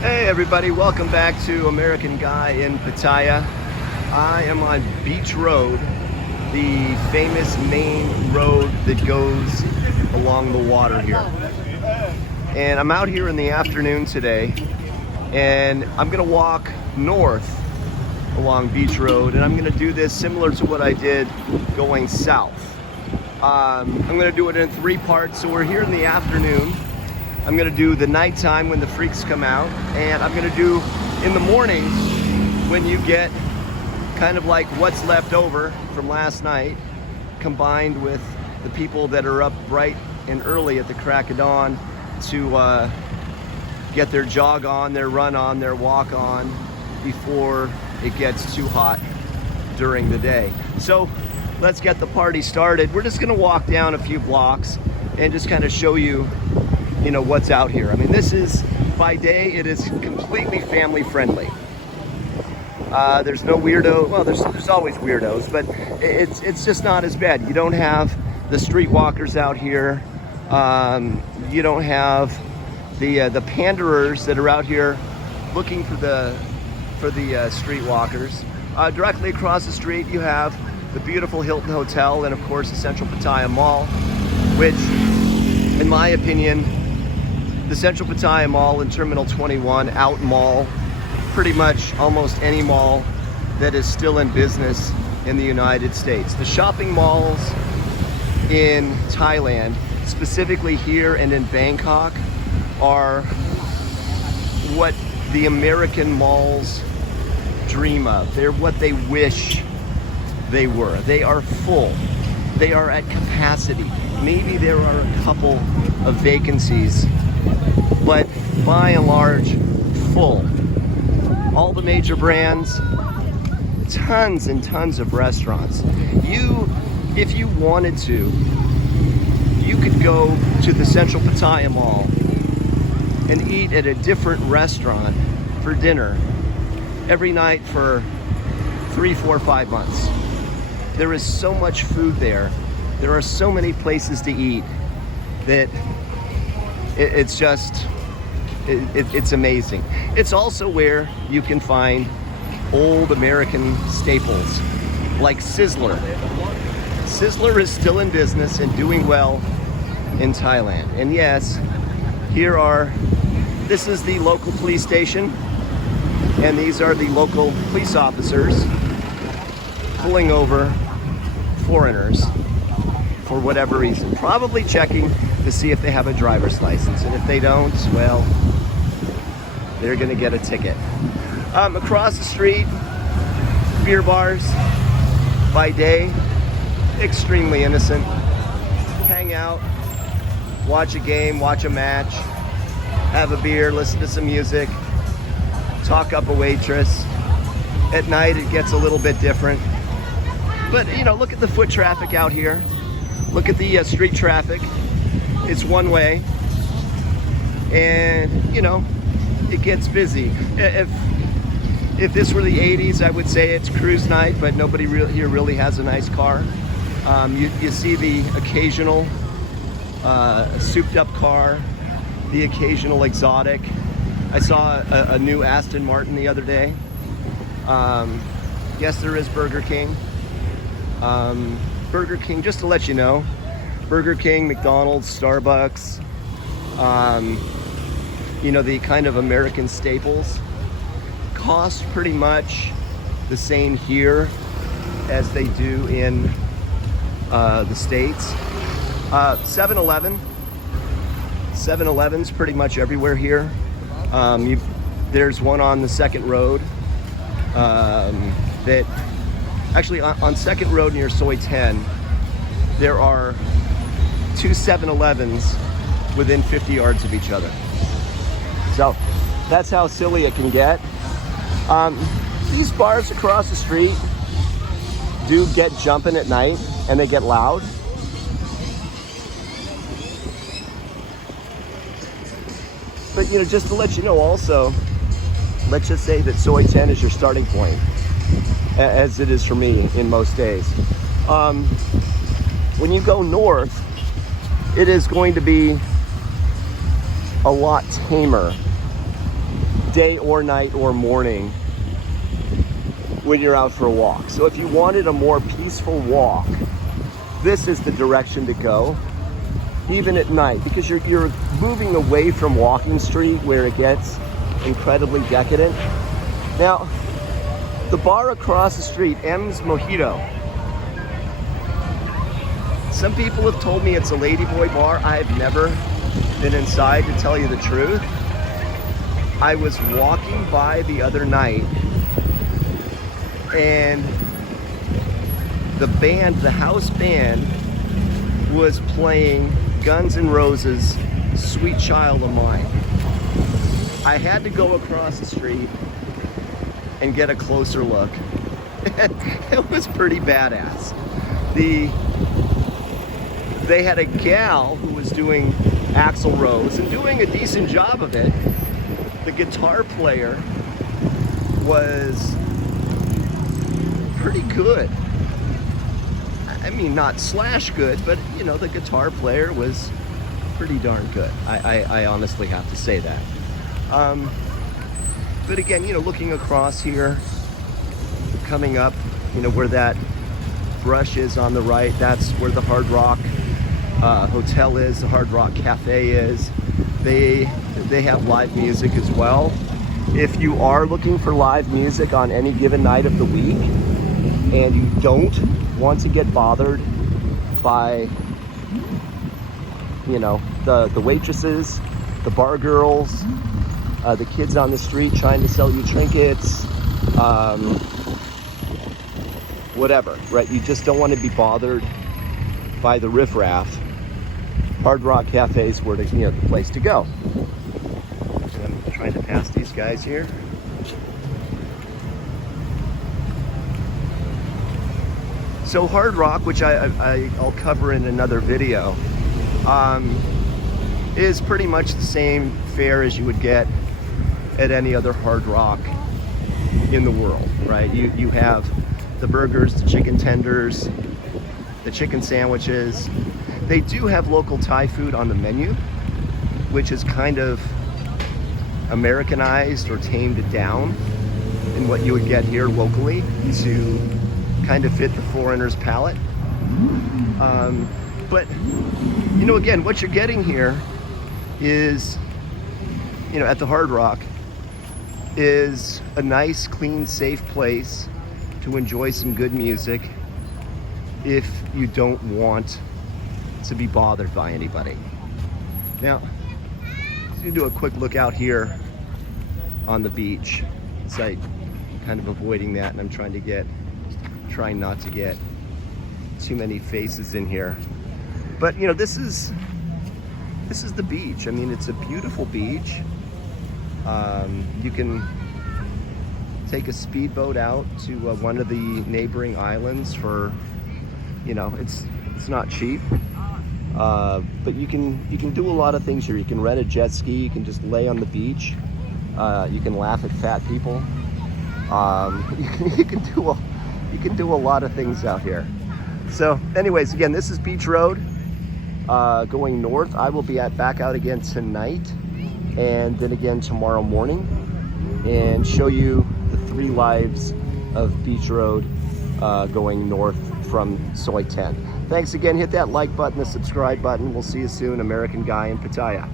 Hey everybody, welcome back to American Guy in Pattaya. I am on Beach Road, the famous main road that goes along the water here. And I'm out here in the afternoon today, and I'm gonna walk north along Beach Road, and I'm gonna do this similar to what I did going south. I'm gonna do it in 3 parts, so we're here in the afternoon. I'm gonna do the nighttime when the freaks come out, and I'm gonna do in the morning when you get kind of like what's left over from last night, combined with the people that are up bright and early at the crack of dawn to get their jog on, their run on, their walk on before it gets too hot during the day. So let's get the party started. We're just gonna walk down a few blocks and just kind of show you, what's out here. I mean, this is, by day, it is completely family friendly. There's no weirdo, well, there's always weirdos, but it's just not as bad. You don't have the streetwalkers out here. You don't have the panderers that are out here looking for the streetwalkers. Directly across the street, you have the beautiful Hilton Hotel and, of course, the Central Pattaya Mall, which, in my opinion, the Central Pattaya Mall and Terminal 21 out-mall pretty much almost any mall that is still in business in the United States. The shopping malls in Thailand, specifically here and in Bangkok, are what the American malls dream of. They're what they wish they were. They are full. They are at capacity. Maybe there are a couple of vacancies, but by and large, full. All the major brands, tons and tons of restaurants. If you wanted to, you could go to the Central Pattaya Mall and eat at a different restaurant for dinner every night for 3, 4, 5 months. There is so much food there. There are so many places to eat that it's amazing. It's also where you can find old American staples like Sizzler. Sizzler is still in business and doing well in Thailand. And yes, this is the local police station, and these are the local police officers pulling over foreigners for whatever reason, probably checking to see if they have a driver's license, and if they don't, well, they're gonna get a ticket. Across the street, beer bars, by day, extremely innocent. Hang out, watch a game, watch a match, have a beer, listen to some music, talk up a waitress. At night, it gets a little bit different. But, look at the foot traffic out here. Look at the street traffic. It's one way. And, it gets busy. If this were the 80s, I would say it's cruise night, but nobody here really has a nice car. You see the occasional souped up car, the occasional exotic. I saw a new Aston Martin the other day. Yes, there is Burger King. Burger King, just to let you know, Burger King, McDonald's, Starbucks, the kind of American staples cost pretty much the same here as they do in the States. 7-Eleven's pretty much everywhere here. There's one on the second road that actually on second road near Soi 10, there are 2 7-Elevens within 50 yards of each other. So that's how silly it can get. These bars across the street do get jumping at night, and they get loud. But just to let you know also, let's just say that Soi 10 is your starting point, as it is for me in most days. When you go north, it is going to be a lot tamer day or night or morning when you're out for a walk. So if you wanted a more peaceful walk, this is the direction to go, even at night, because you're moving away from Walking Street where it gets incredibly decadent. Now, the bar across the street, M's Mojito. Some people have told me it's a ladyboy bar. I've never been inside, to tell you the truth. I was walking by the other night and the band, the house band, was playing Guns N' Roses' Sweet Child of Mine. I had to go across the street and get a closer look. It was pretty badass. They had a gal who was doing Axl Rose and doing a decent job of it. The guitar player was pretty good. I mean, not Slash good, but you know, the guitar player was pretty darn good. I honestly have to say that. But again, you know, looking across here, coming up, you know, where that brush is on the right, that's where the Hard Rock Hotel is, the Hard Rock Cafe is. They have live music as well. If you are looking for live music on any given night of the week, and you don't want to get bothered by, you know, the waitresses, the bar girls, the kids on the street trying to sell you trinkets, whatever, right? You just don't want to be bothered by the riffraff. Hard Rock Cafe is where the place to go. And I'm trying to pass these guys here. So Hard Rock, which I'll cover in another video, is pretty much the same fare as you would get at any other Hard Rock in the world, right? You have the burgers, the chicken tenders, the chicken sandwiches. They do have local Thai food on the menu, which is kind of Americanized or tamed down in what you would get here locally to kind of fit the foreigner's palate. But, you know, again, what you're getting here is, you know, at the Hard Rock, is a nice, clean, safe place to enjoy some good music if you don't want to be bothered by anybody. Now, let's do a quick look out here on the beach. It's like kind of avoiding that, and I'm trying not to get too many faces in here. But you know, this is the beach. I mean, it's a beautiful beach. You can take a speedboat out to one of the neighboring islands for, you know, it's not cheap, but you can do a lot of things here. You can rent a jet ski. You can just lay on the beach. You can laugh at fat people. You can do a lot of things out here. So anyways, again, this is Beach Road going north. I will be back out again tonight and then again tomorrow morning and show you the 3 lives of Beach Road going north from Soi 10. Thanks again. Hit that like button, the subscribe button. We'll see you soon. American Guy in Pattaya.